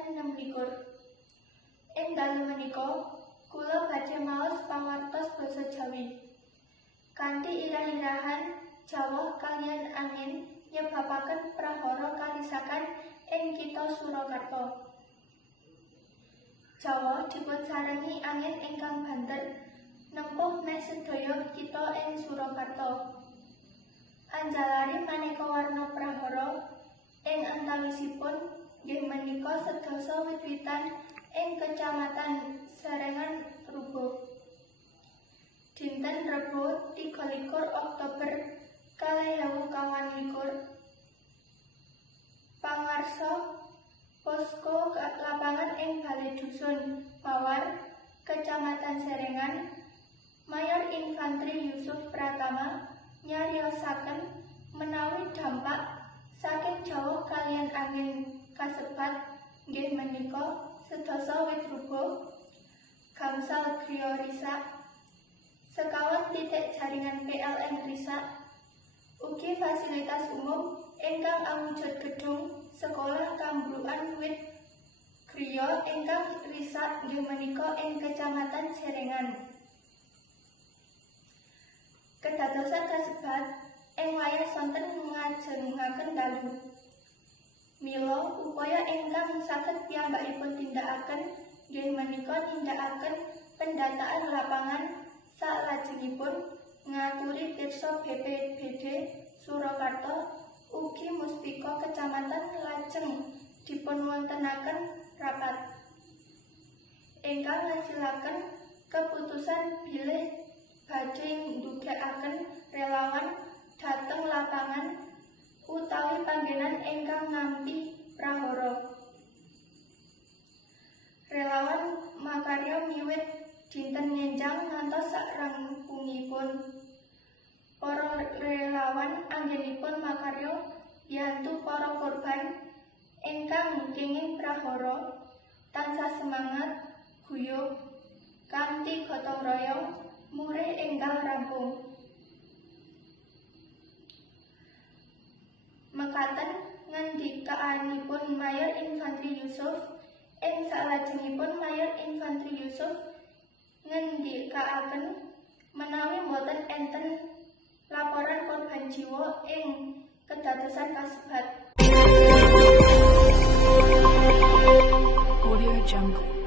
kaping 26. Ing dalu menika kula badhe maos pawartos basa Jawi. Kanthi irah-irahan jawah kaliyan angin nyebabaken prahara karisakan ing kitha Surakarta. Jawah dipunsarengi angin ingkang banter nempuh meh sedaya kitha ing Surakarta. Anjalari maneka warna prahara ing antawisipun nggih menika sedasa wit-witan ing Kecamatan Serengan Rubuh. Dinten Rebo 23 Oktober 2021 pangarsa posko lapangan ing Balai Dusun Pawar, Kecamatan Serengan, Mayor Infantri Yusuf Pratama nyariosaken menawi dampak saking jawah kaliyan angin kasebat nggih menika sedasa wit rubuh, gangsal griya risak, sekawan titik jaringan PLN risak, ugi fasilitas umum ingkang awujud gedung sekolah kambruan wit griya ingkang risak nggih menika ing Kecamatan Serengan. Kedadosan kasebat ing wayah sonten ngajengaken dalu. Mila upaya ingkang saged piyambakipun tindakaken nggih menika nindakaken pendataan lapangan salajengipun ngaturi pirsa BPBD Surakarta ugi Muspika Kecamatan lajeng dipunwontenaken rapat ingkang ngasilaken keputusan bilih badhe ndugekaken relawan dhateng lapangan utawi panggenan ingkang nampi prahara. Relawan makarya miwit dinten ngenjang ngantos sakrampungipun. Para relawan anggenipun makarya biyantu para korban ingkang kenging prahara tansah semangat guyub kanthi gotong royong murih enggal rampung. Mekaten ngendikaanipun Mayor Infantri Yusuf ing salajengipun Mayor Infantri Yusuf ngendikaaken menawi boten enten laporan korban jiwa ing kedadosan kasebat. Audio Jungle.